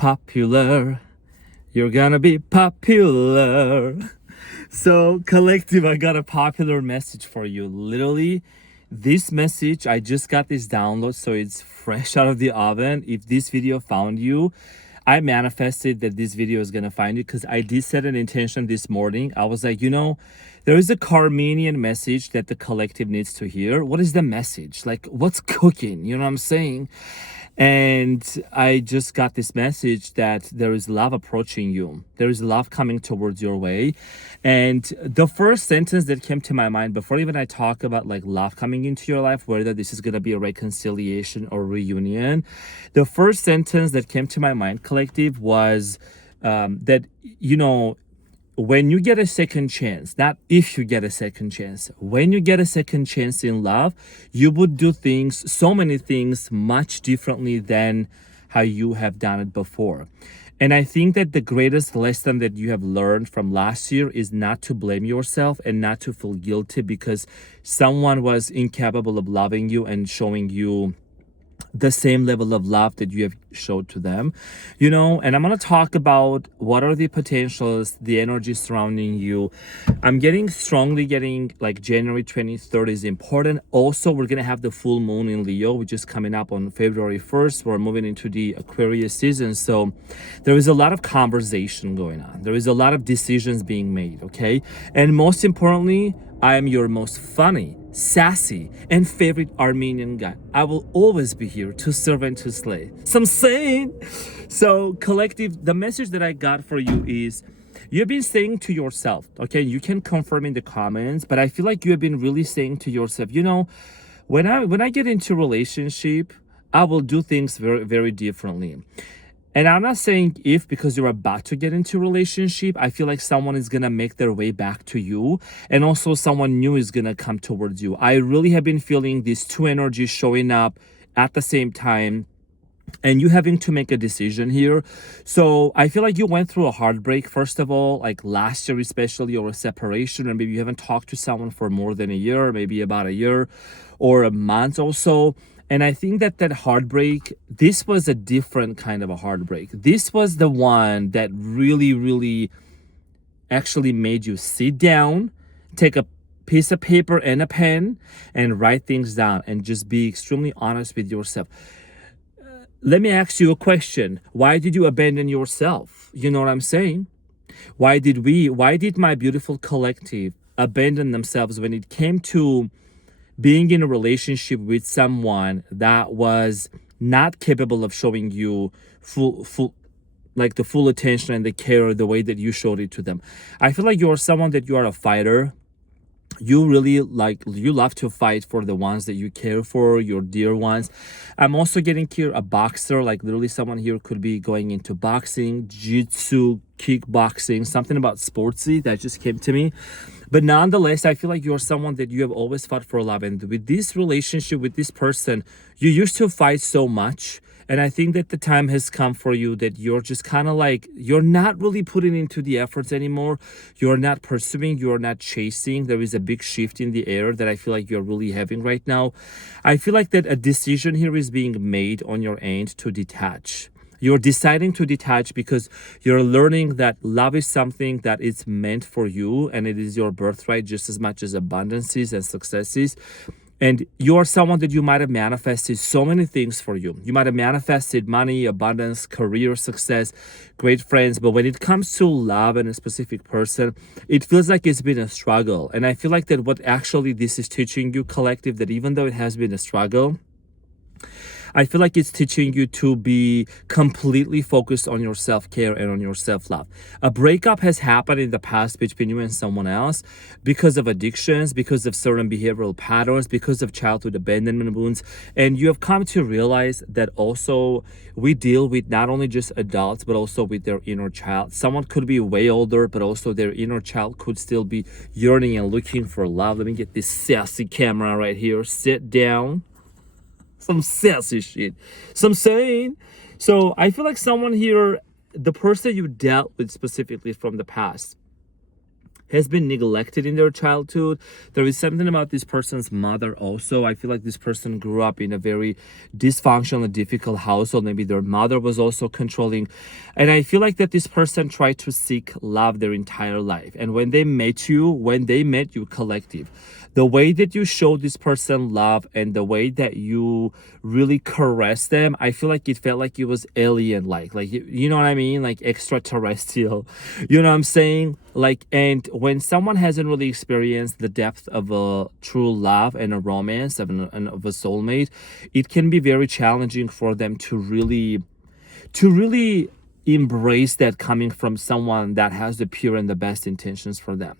popular. You're gonna be popular. So, collective, I got a popular message for you. Literally, this message, I just got this download, so it's fresh out of the oven. If this video found you, I manifested that this video is gonna find you because I did set an intention this morning. I was like, there is a Carmenian message that the collective needs to hear. What is the message? Like, what's cooking? You know what I'm saying? And I just got this message that there is love approaching you. There is love coming towards your way. And the first sentence that came to my mind before even I talk about like love coming into your life, whether this is going to be a reconciliation or reunion, the first sentence that came to my mind, collective, was that, when you get a second chance, not if you get a second chance, when you get a second chance in love, you would do things, so many things, much differently than how you have done it before. And I think that the greatest lesson that you have learned from last year is not to blame yourself and not to feel guilty because someone was incapable of loving you and showing you the same level of love that you have showed to them, and I'm going to talk about what are the potentials, the energy surrounding you. I'm strongly getting like January 23rd is important. Also, we're going to have the full moon in Leo, which is coming up on February 1st. We're moving into the Aquarius season. So there is a lot of conversation going on. There is a lot of decisions being made. Okay. And most importantly, I am your most funny, sassy, and favorite Armenian guy. I will always be here to serve and to slay. Some saying. So, collective, the message that I got for you is you've been saying to yourself, okay, you can confirm in the comments, but I feel like you have been really saying to yourself, when I get into a relationship, I will do things very, very differently. And I'm not saying if because you're about to get into a relationship, I feel like someone is going to make their way back to you and also someone new is going to come towards you. I really have been feeling these two energies showing up at the same time and you having to make a decision here. So I feel like you went through a heartbreak, first of all, like last year especially, or a separation, or maybe you haven't talked to someone for more than a year, maybe about a year or a month or so. And I think that heartbreak, this was a different kind of a heartbreak. This was the one that really, really actually made you sit down, take a piece of paper and a pen and write things down and just be extremely honest with yourself. Let me ask you a question. Why did you abandon yourself? You know what I'm saying? Why did my beautiful collective abandon themselves when it came to being in a relationship with someone that was not capable of showing you the full attention and the care the way that you showed it to them? I feel like you're someone that you are a fighter. You really you love to fight for the ones that you care for, your dear ones. I'm also getting here a boxer, like literally someone here could be going into boxing, jiu-jitsu, kickboxing, something about sportsy that just came to me. But nonetheless, I feel like you're someone that you have always fought for love. And with this relationship, with this person, you used to fight so much. And I think that the time has come for you that you're just kind of like, you're not really putting into the efforts anymore. You're not pursuing, you're not chasing. There is a big shift in the air that I feel like you're really having right now. I feel like that a decision here is being made on your end to detach. You're deciding to detach because you're learning that love is something that is meant for you and it is your birthright just as much as abundances and successes. And you are someone that you might have manifested so many things for you. You might have manifested money, abundance, career success, great friends. But when it comes to love and a specific person, it feels like it's been a struggle. And I feel like that what actually this is teaching you, collective, that even though it has been a struggle, I feel like it's teaching you to be completely focused on your self-care and on your self-love. A breakup has happened in the past between you and someone else because of addictions, because of certain behavioral patterns, because of childhood abandonment wounds. And you have come to realize that also we deal with not only just adults, but also with their inner child. Someone could be way older, but also their inner child could still be yearning and looking for love. Let me get this sassy camera right here. Sit down. Some sassy shit. Some saying. So I feel like someone here, the person you dealt with specifically from the past, has been neglected in their childhood. There is something about this person's mother also. I feel like this person grew up in a very dysfunctional and difficult household. Maybe their mother was also controlling. And I feel like that this person tried to seek love their entire life. And when they met you collective, the way that you show this person love and the way that you really caress them, I feel like it felt like it was alien like you know what I mean, like extraterrestrial. You know what I'm saying? Like, and when someone hasn't really experienced the depth of a true love and a romance of of a soulmate, it can be very challenging for them to really embrace that coming from someone that has the pure and the best intentions for them.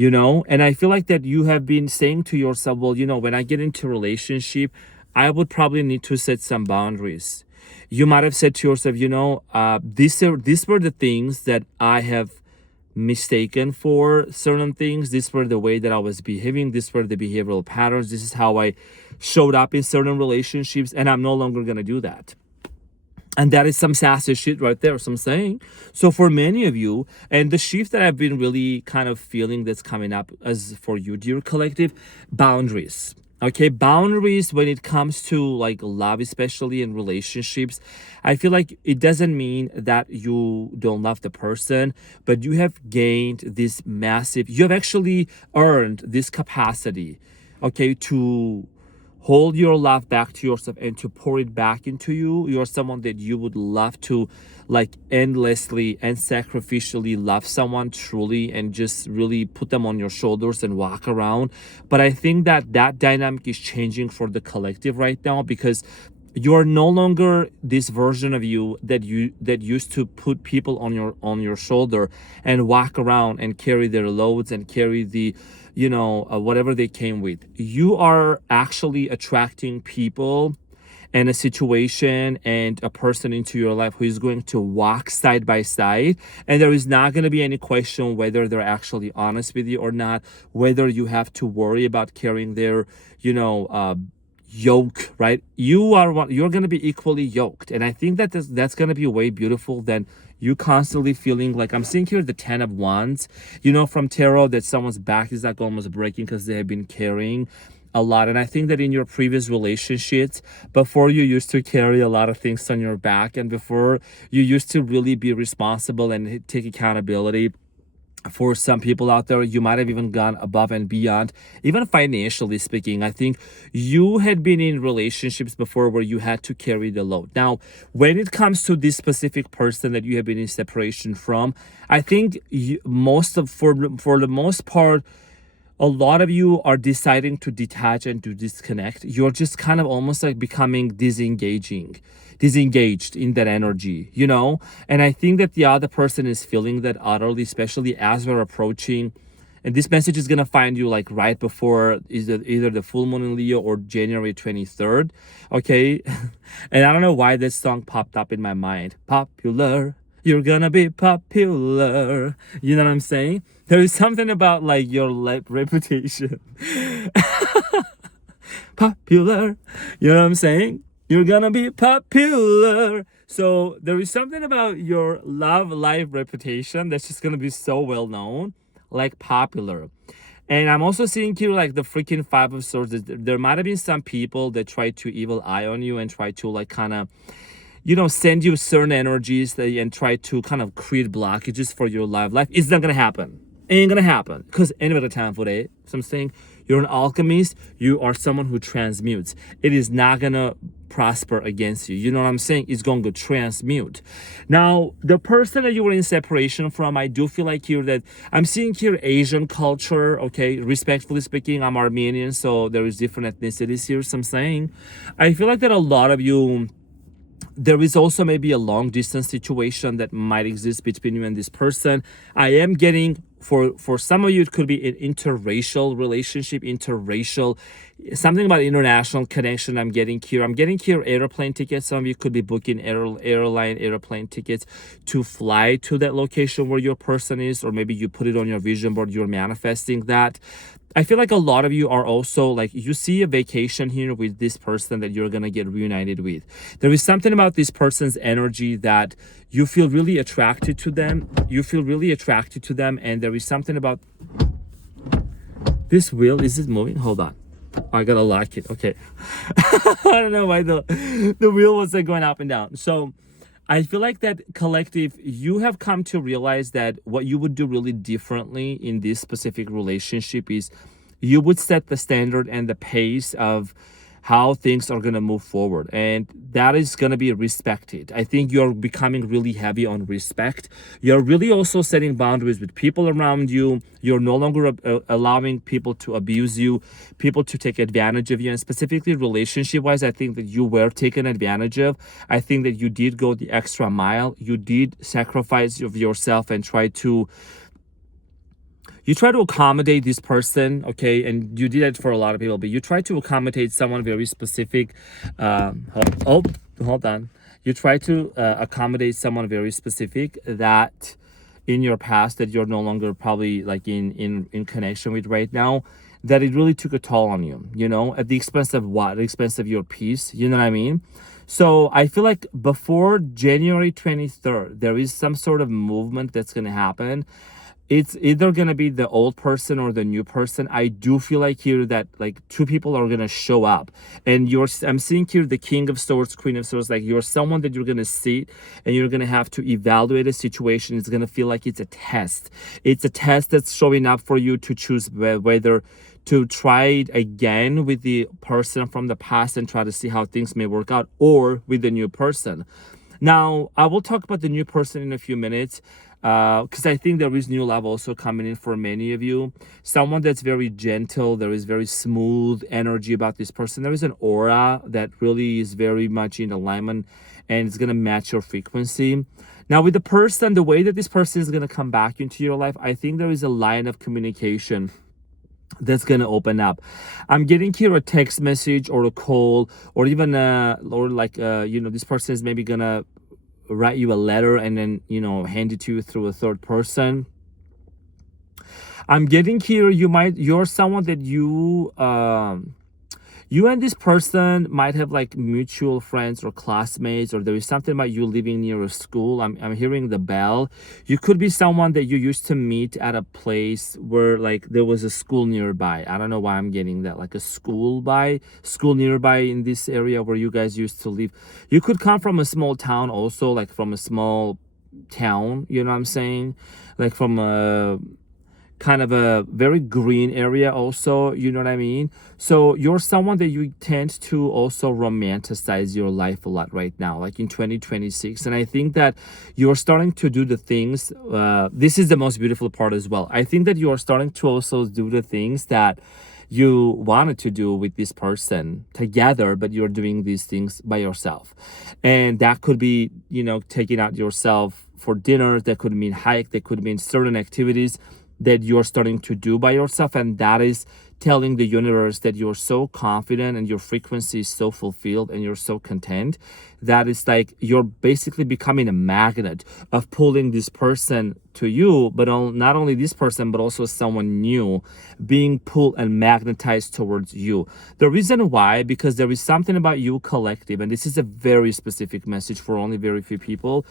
And I feel like that you have been saying to yourself, well, when I get into a relationship, I would probably need to set some boundaries. You might have said to yourself, these were the things that I have mistaken for certain things. These were the way that I was behaving. These were the behavioral patterns. This is how I showed up in certain relationships, and I'm no longer going to do that. And that is some sassy shit right there, so I'm saying. So for many of you, and the shift that I've been really kind of feeling that's coming up as for you, dear collective, boundaries. Okay, boundaries when it comes to like love, especially in relationships. I feel like it doesn't mean that you don't love the person, but you have gained this you have actually earned this capacity, okay, to hold your love back to yourself and to pour it back into you. You're someone that you would love to like endlessly and sacrificially love someone truly and just really put them on your shoulders and walk around. But I think that dynamic is changing for the collective right now, because you're no longer this version of you that used to put people on your shoulder and walk around and carry their loads and carry the whatever they came with. You are actually attracting people and a situation and a person into your life who is going to walk side by side, and there is not going to be any question whether they're actually honest with you or not, whether you have to worry about carrying their yoke, right? You're going to be equally yoked, and I think that that's going to be way beautiful than you constantly feeling like, I'm seeing here the 10 of Wands, from tarot, that someone's back is like almost breaking because they have been carrying a lot. And I think that in your previous relationships, before, you used to carry a lot of things on your back, and before you used to really be responsible and take accountability. For some people out there, you might have even gone above and beyond, even financially speaking. I think you had been in relationships before where you had to carry the load. Now, when it comes to this specific person that you have been in separation from, I think for the most part, a lot of you are deciding to detach and to disconnect. You're just kind of almost like becoming disengaged in that energy, And I think that the other person is feeling that utterly, especially as we're approaching. And this message is going to find you like right before either the full moon in Leo or January 23rd. Okay. And I don't know why this song popped up in my mind. Popular. You're gonna be popular. You know what I'm saying? There is something about like your reputation. Popular. You know what I'm saying? You're gonna be popular. So there is something about your love life reputation that's just gonna be so well known, like popular. And I'm also seeing here like the freaking Five of Swords. There might have been some people that try to evil eye on you and try to like kind of send you certain energies and try to kind of create blockages for your life. It's not gonna happen. Ain't gonna happen. Because any other time for it. So I'm saying you're an alchemist. You are someone who transmutes. It is not gonna prosper against you. You know what I'm saying? It's going to transmute. Now, the person that you were in separation from, I do feel like here that I'm seeing here Asian culture. Okay, respectfully speaking, I'm Armenian, so there is different ethnicities here. So I'm saying, I feel like that a lot of you, there is also maybe a long distance situation that might exist between you and this person. I am getting, for some of you, it could be an interracial relationship, something about international connection. I'm getting here airplane tickets. Some of you could be booking airplane tickets to fly to that location where your person is, or maybe you put it on your vision board, you're manifesting that. I feel like a lot of you are also like, you see a vacation here with this person that you're gonna get reunited with. There is something about this person's energy that you feel really attracted to them. You feel really attracted to them, and there is something about this wheel. Is it moving? Hold on. I gotta lock it. Okay. I don't know why the wheel was like going up and down. So I feel like that collective, you have come to realize that what you would do really differently in this specific relationship is you would set the standard and the pace of how things are going to move forward, and that is going to be respected. I think you're becoming really heavy on respect. You're really also setting boundaries with people around you. You're no longer allowing people to abuse you, people to take advantage of you, and specifically relationship wise, I think that you were taken advantage of. I think that you did go the extra mile. You did sacrifice of yourself and try to accommodate this person, okay? And you did it for a lot of people, but you try to accommodate someone very specific. Hold on. You try to accommodate someone very specific that in your past that you're no longer probably like in connection with right now, that it really took a toll on you, you know, at the expense of what? At the expense of your peace, you know what I mean? So I feel like before January 23rd, there is some sort of movement that's going to happen. It's either going to be the old person or the new person. I do feel like here that like two people are going to show up, and I'm seeing here the King of Swords, Queen of Swords, like you're someone that you're going to sit and you're going to have to evaluate a situation. It's going to feel like it's a test. It's a test that's showing up for you to choose whether to try it again with the person from the past and try to see how things may work out, or with the new person. Now, I will talk about the new person in a few minutes, because I think there is new love also coming in for many of you. Someone that's very gentle. There is very smooth energy about this person. There is an aura that really is very much in alignment, and it's going to match your frequency. Now, with the person, the way that this person is going to come back into your life, I think there is a line of communication that's going to open up. I'm getting here a text message or a call, or even this person is maybe going to write you a letter and then, hand it to you through a third person. I'm getting here, you're someone that you and this person might have like mutual friends or classmates, or there is something about you living near a school. I'm hearing the bell. You could be someone that you used to meet at a place where like there was a school nearby. I don't know why I'm getting that, like a school nearby in this area where you guys used to live. You could come from a small town also, like from a small town, you know what I'm saying? Like from a kind of a very green area also, you know what I mean? So you're someone that you tend to also romanticize your life a lot right now, like in 2026. And I think that you're starting to do the things, this is the most beautiful part as well. I think that you are starting to also do the things that you wanted to do with this person together, but you're doing these things by yourself. And that could be, taking out yourself for dinner. That could mean hike. That could mean certain activities that you're starting to do by yourself, and that is telling the universe that you're so confident and your frequency is so fulfilled and you're so content that it's like you're basically becoming a magnet of pulling this person to you, but not only this person but also someone new being pulled and magnetized towards you. The reason why, because there is something about you collective, and this is a very specific message for only very few people.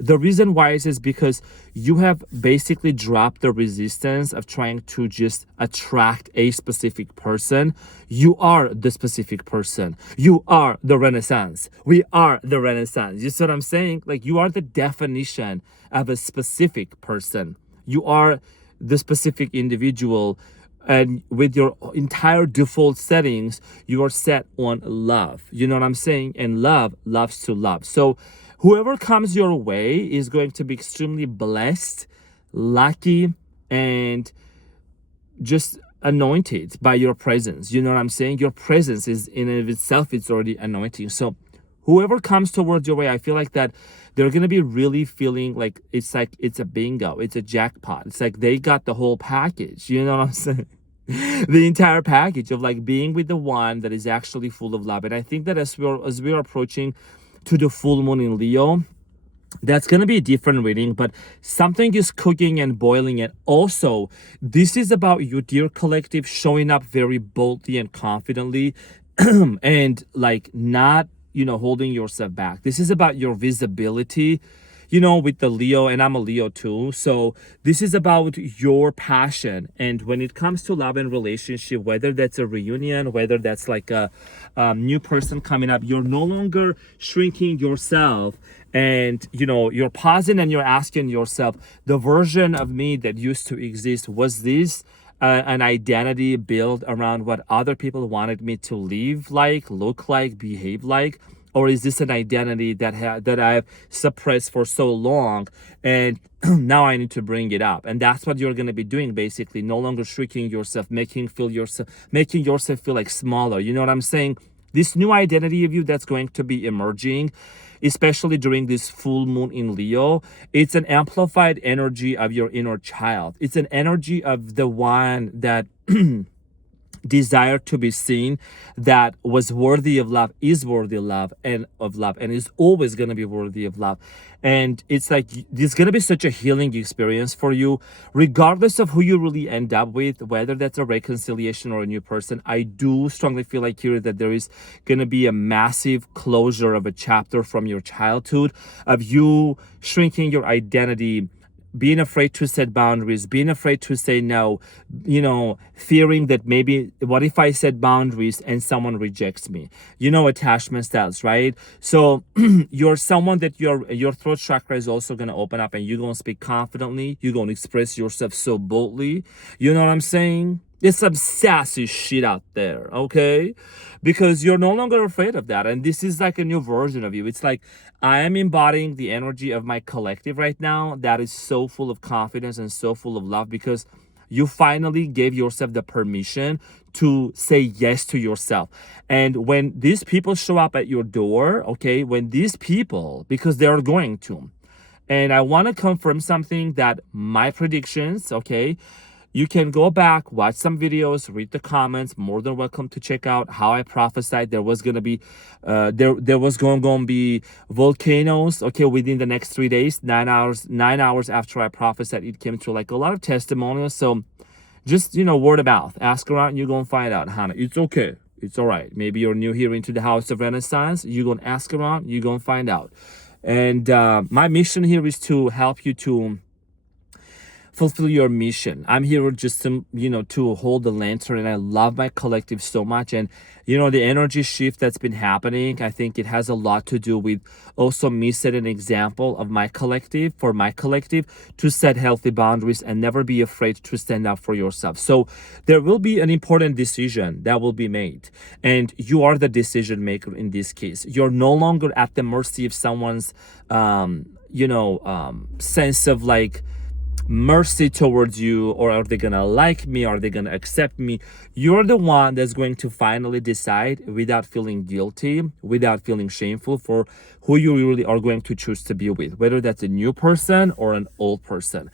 The reason why is because you have basically dropped the resistance of trying to just attract a specific person. You are the specific person. You are the Renaissance. We are the Renaissance. You see what I'm saying? Like, you are the definition of a specific person. You are the specific individual. And with your entire default settings, you are set on love. You know what I'm saying? And love loves to love. So whoever comes your way is going to be extremely blessed, lucky, and just anointed by your presence. You know what I'm saying? Your presence is in and of itself, it's already anointing. So whoever comes towards your way, I feel like that they're going to be really feeling like it's a bingo. It's a jackpot. It's like they got the whole package. You know what I'm saying? The entire package of like being with the one that is actually full of love. And I think that as we're approaching to the full moon in Leo, That's going to be a different reading, but something is cooking and boiling. And also, this is about you, dear collective, showing up very boldly and confidently and like not, holding yourself back. This is about your visibility, with the Leo, and I'm a Leo too. So this is about your passion. And when it comes to love and relationship, whether that's a reunion, whether that's like a new person coming up, you're no longer shrinking yourself. And you're pausing and you're asking yourself, the version of me that used to exist, was this an identity built around what other people wanted me to live like, look like, behave like? Or is this an identity that I've suppressed for so long, and now I need to bring it up? And that's what you're going to be doing, basically. No longer shrinking yourself, making yourself feel like smaller. You know what I'm saying? This new identity of you that's going to be emerging, especially during this full moon in Leo, it's an amplified energy of your inner child. It's an energy of the one that desire to be seen, that was worthy of love, is worthy of love, and is always going to be worthy of love. And it's like it's going to be such a healing experience for you, regardless of who you really end up with, whether that's a reconciliation or a new person. I do strongly feel like here that there is going to be a massive closure of a chapter from your childhood, of you shrinking your identity, being afraid to set boundaries, being afraid to say no, fearing that maybe what if I set boundaries and someone rejects me? Attachment styles, right? So you're someone that your throat chakra is also going to open up, and you're going to speak confidently. You're going to express yourself so boldly. You know what I'm saying? It's some sassy shit out there, okay? Because you're no longer afraid of that. And this is like a new version of you. It's like I am embodying the energy of my collective right now that is so full of confidence and so full of love, because you finally gave yourself the permission to say yes to yourself. And when these people show up at your door, okay, because they are going to, and I want to confirm something, that my predictions, okay, you can go back, watch some videos, read the comments. More than welcome to check out how I prophesied there was gonna be, there was going to be volcanoes. Okay, within the next 3 days, 9 hours after I prophesied, it came to like a lot of testimonials. So, just word of mouth, ask around, you're gonna find out, Hannah. It's okay. It's all right. Maybe you're new here into the House of Renaissance. You're gonna ask around. You're gonna find out. And my mission here is to help you to fulfill your mission. I'm here just to hold the lantern, and I love my collective so much. And the energy shift that's been happening, I think it has a lot to do with also me setting an example of my collective, to set healthy boundaries and never be afraid to stand up for yourself. So there will be an important decision that will be made, and you are the decision maker in this case. You're no longer at the mercy of someone's sense of like mercy towards you, or are they gonna like me, are they gonna accept me? You're the one that's going to finally decide, without feeling guilty, without feeling shameful, for who you really are going to choose to be with, whether that's a new person or an old person.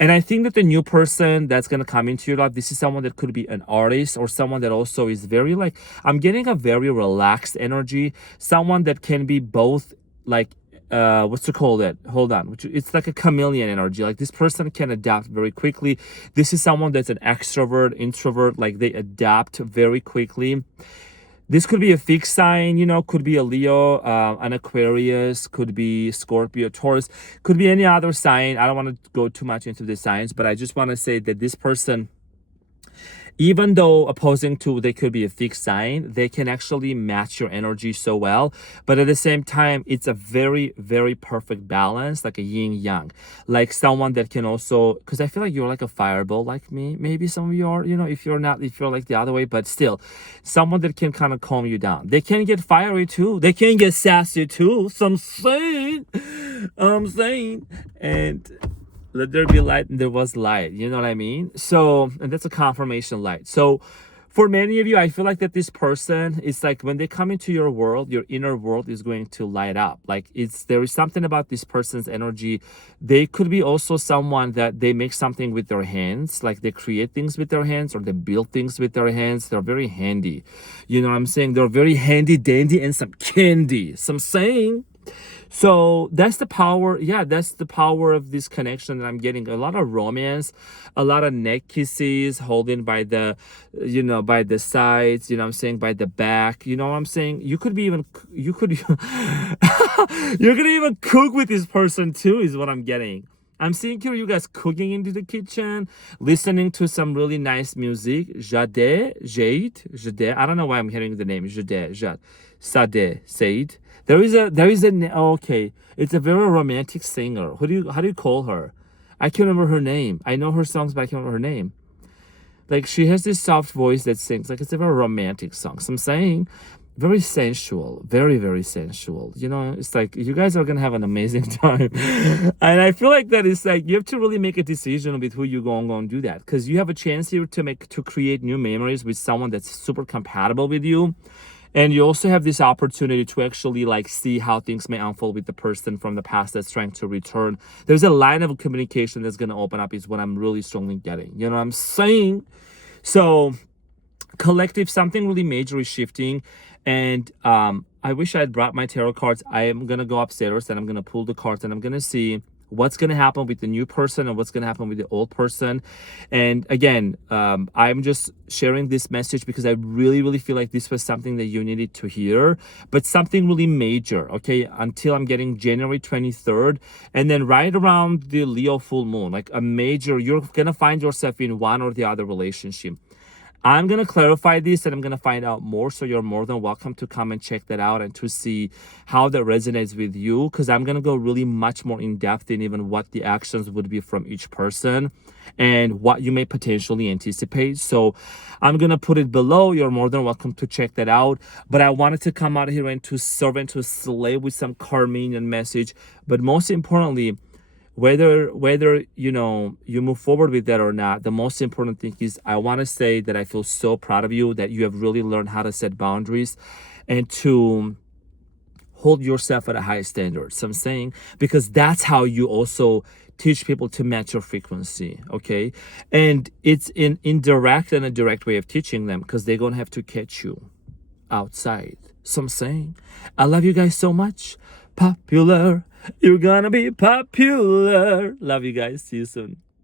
And I think that the new person that's gonna come into your life, this is someone that could be an artist, or someone that also is very like, I'm getting a very relaxed energy, someone that can be both like what's to call it? Hold on. It's like a chameleon energy. Like this person can adapt very quickly. This is someone that's an extrovert, introvert. Like they adapt very quickly. This could be a fixed sign, could be a Leo, an Aquarius, could be Scorpio, Taurus, could be any other sign. I don't want to go too much into the signs, but I just want to say that this person, even though opposing to they could be a fixed sign, they can actually match your energy so well. But at the same time, it's a very, very perfect balance, like a yin yang. Like someone that can also, because I feel like you're like a fireball like me. Maybe some of you are, if you're not, if you're like the other way, but still, someone that can kind of calm you down. They can get fiery too. They can get sassy too. I'm saying. And let there be light, and there was light. You know what I mean? So, and that's a confirmation light. So for many of you, I feel like that this person is like, when they come into your world, your inner world is going to light up. Like there is something about this person's energy. They could be also someone that they make something with their hands, like they create things with their hands, or they build things with their hands. They're very handy. You know what I'm saying? They're very handy dandy and some candy. Some saying. So that's the power. Yeah, that's the power of this connection that I'm getting. A lot of romance, a lot of neck kisses, holding by the, by the sides. You know what I'm saying, by the back. You know what I'm saying. You could be even. You could. You're gonna even cook with this person too. Is what I'm getting. I'm seeing here you guys cooking into the kitchen, listening to some really nice music. Jade. I don't know why I'm hearing the name Jade. Sade. Okay. It's a very romantic singer. How do you call her? I can't remember her name. I know her songs, but I can't remember her name. Like she has this soft voice that sings. Like it's a very romantic song. So I'm saying very sensual, very, very sensual. It's like you guys are gonna have an amazing time. And I feel like that is like you have to really make a decision with who you're going to do that. Because you have a chance here to create new memories with someone that's super compatible with you. And you also have this opportunity to actually like see how things may unfold with the person from the past that's trying to return. There's a line of communication that's going to open up is what I'm really strongly getting. You know what I'm saying? So collective, something really major is shifting. And I wish I had brought my tarot cards. I am going to go upstairs and I'm going to pull the cards and I'm going to see what's going to happen with the new person and what's going to happen with the old person. And again, I'm just sharing this message because I really, really feel like this was something that you needed to hear, but something really major, okay, until I'm getting January 23rd. And then right around the Leo full moon, like a major, you're going to find yourself in one or the other relationship. I'm going to clarify this and I'm going to find out more. So you're more than welcome to come and check that out and to see how that resonates with you. Because I'm going to go really much more in depth in even what the actions would be from each person and what you may potentially anticipate. So I'm going to put it below. You're more than welcome to check that out. But I wanted to come out here and to serve and to slay with some Carmenian message. But most importantly, whether you move forward with that or not, the most important thing is I want to say that I feel so proud of you that you have really learned how to set boundaries and to hold yourself at a high standard. So I'm saying, because that's how you also teach people to match your frequency, okay? And it's in indirect and a direct way of teaching them because they're going to have to catch you outside. So I'm saying, I love you guys so much. Popular. You're gonna be popular. Love you guys. See you soon.